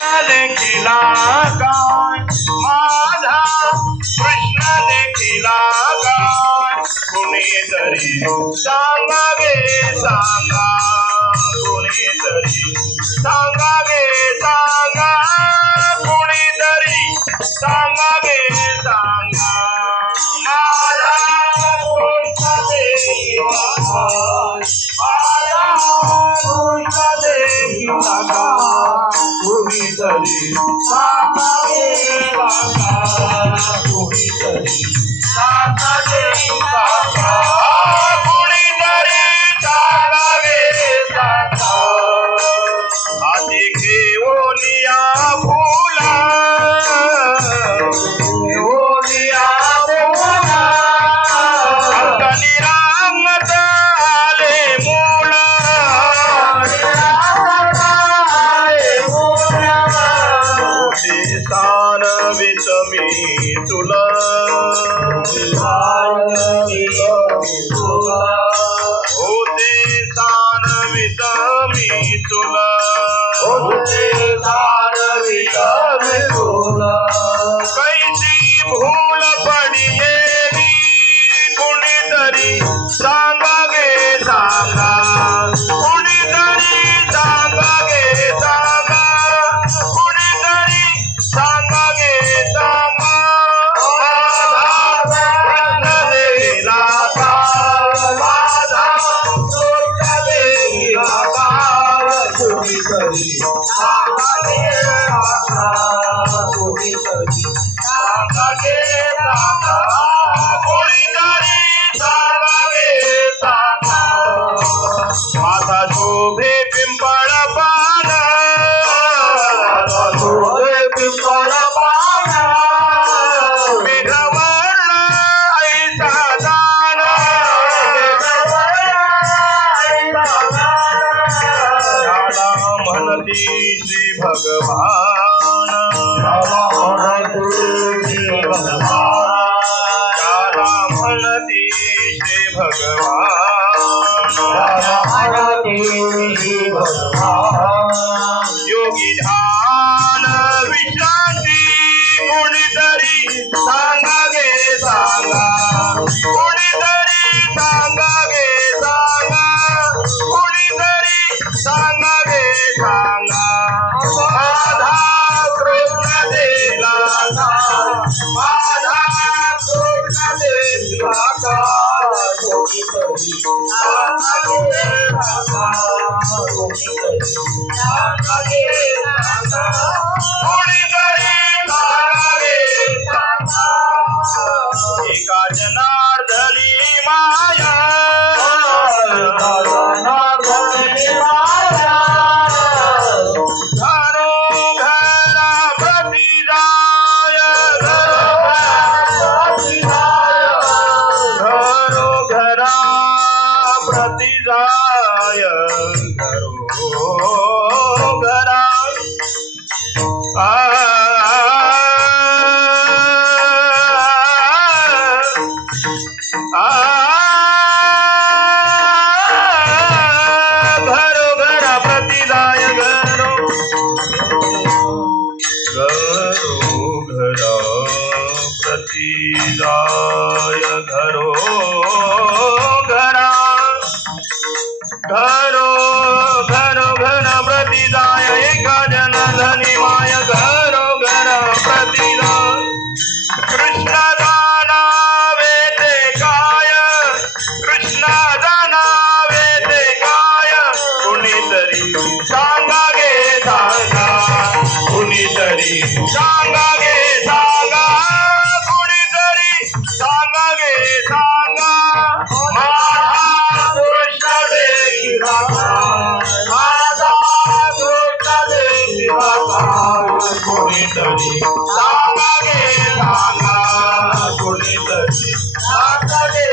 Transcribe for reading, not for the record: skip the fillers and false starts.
देखिला काय माझा कृष्ण देखिला काय कुणीतरी सांगावे सांगा कुणीतरी सांगावे सांगा कुणीतरी सांगावे सांगा माझा कृष्ण देखिला माझा कृष्ण देखिला कुणीतरी सांगावे सांगा कुणीतरी सांगावे सांगा कुणीतरी सांगावे सांगा आधी घेऊनिया फुला घेऊनिया फुला अंगणी रांगत आले मुला सान विषमी तुला होते सान विषमी तुला होते सान विषमी तुला कैसी भूल पडियेली कुणीतरी सांगावे सांगा कुणीतरी सांगावे सांगा कुणीतरी सांगावे सांगा कृष्ण देखिला माझा कृष्ण देखिला कुणीतरी सांगावे सांगा कुणीतरी सांगावे सांगा कुणीतरी सांगावे सांगा माझा शोभे पिंपळ पान शोभे पिंपळ पान मेघवर्ण ऐसा दान राधा म्हणती श्री भगवान राधा म्हणती श्री भगवान योगी ध्यान विश्रांती कुणीतरी सांगावे सांगा कुणीतरी सांगावे सांगा कुणीतरी सांगावे सांगा माझा कृष्ण देखिला माझा कृष्ण देखिला कुणीतरी सांगावे सांगा कुणीतरी सांगावे सांगा कुणीतरी सांगावे सांगा एका जनार्दनी माया जनार्दनी माया घरो घरा प्रति जाय घरो घरा प्रति जाय घरो घरा घरो घरा प्रति जाय घरो घरा प्रति जाय घरो घरा घरो घरो घरा प्रति जाय एका जनार्दनी माय घरो घरा प्रति जाय कृष्ण जाणावे ते काय कृष्ण जाणावे ते काय कुणीतरी सांगावे सांगा कुणीतरी सांगावे सांगा कुणीतरी सांगावे सांगा माझा कृष्ण देखिला माझा कृष्ण देखिला कुणीतरी सांगावे सांगा कुणीतरी सांगावे